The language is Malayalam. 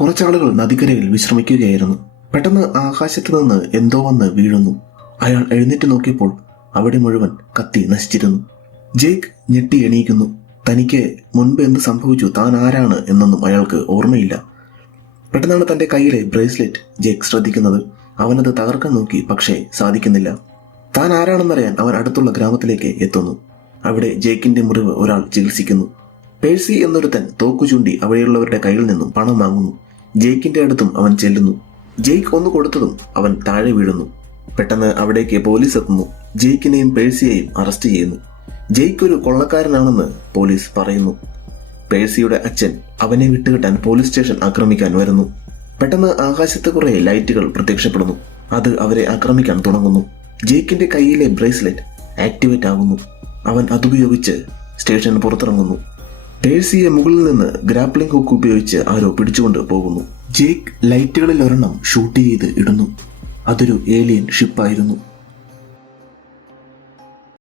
കുറച്ചാളുകൾ നദിക്കരയിൽ വിശ്രമിക്കുകയായിരുന്നു. പെട്ടെന്ന് ആകാശത്ത് നിന്ന് എന്തോ വന്ന് വീഴുന്നു. അയാൾ എഴുന്നേറ്റ് നോക്കിയപ്പോൾ അവിടെ മുഴുവൻ കത്തി നശിച്ചിരുന്നു. ജേക്ക് ഞെട്ടി എണീക്കുന്നു. തനിക്ക് മുൻപ് എന്ത് സംഭവിച്ചു, താൻ ആരാണ് എന്നൊന്നും അയാൾക്ക് ഓർമ്മയില്ല. പെട്ടെന്നാണ് തന്റെ കയ്യിലെ ബ്രേസ്ലെറ്റ് ജേക്ക് ശ്രദ്ധിക്കുന്നത്. അവനത് തകർക്കാൻ നോക്കി, പക്ഷേ സാധിക്കുന്നില്ല. താൻ ആരാണെന്നറിയാൻ അവൻ അടുത്തുള്ള ഗ്രാമത്തിലേക്ക് എത്തുന്നു. അവിടെ ജേക്കിന്റെ മുറിവ് ഒരാൾ ചികിത്സിക്കുന്നു. പേഴ്സി എന്നൊരുത്തൻ തോക്കു ചൂണ്ടി അവിടെയുള്ളവരുടെ കയ്യിൽ നിന്നും പണം വാങ്ങുന്നു. ജേക്കിന്റെ അടുത്തും അവൻ ചെല്ലുന്നു. ജേക്ക് ഒന്ന് കൊടുത്തതും അവൻ താഴെ വീഴുന്നു. പെട്ടെന്ന് അവിടേക്ക് പോലീസ് എത്തുന്നു. ജേക്കിനെയും പേഴ്സിയെയും അറസ്റ്റ് ചെയ്യുന്നു. ജേക്ക് ഒരു കൊള്ളക്കാരനാണെന്ന് പോലീസ് പറയുന്നു. പേഴ്സിയുടെ അച്ഛൻ അവനെ വിട്ടുകിട്ടാൻ പോലീസ് സ്റ്റേഷൻ ആക്രമിക്കാൻ വരുന്നു. പെട്ടെന്ന് ആകാശത്ത് കുറെ ലൈറ്റുകൾ പ്രത്യക്ഷപ്പെടുന്നു. അത് അവരെ ആക്രമിക്കാൻ തുടങ്ങുന്നു. ജേക്കിന്റെ കയ്യിലെ ബ്രേസ്ലെറ്റ് ആക്ടിവേറ്റ് ആകുന്നു. അവൻ അതുപയോഗിച്ച് സ്റ്റേഷന് പുറത്തിറങ്ങുന്നു. പേഴ്സിയെ മുകളിൽ നിന്ന് ഗ്രാപ്ലിംഗ് ഹുക്ക് ഉപയോഗിച്ച് ആരോ പിടിച്ചുകൊണ്ട് പോകുന്നു. ജേക്ക് ലൈറ്റുകളിൽ ഒരെണ്ണം ഷൂട്ട് ചെയ്ത് ഇടുന്നു. അതൊരു ഏലിയൻ ഷിപ്പായിരുന്നു.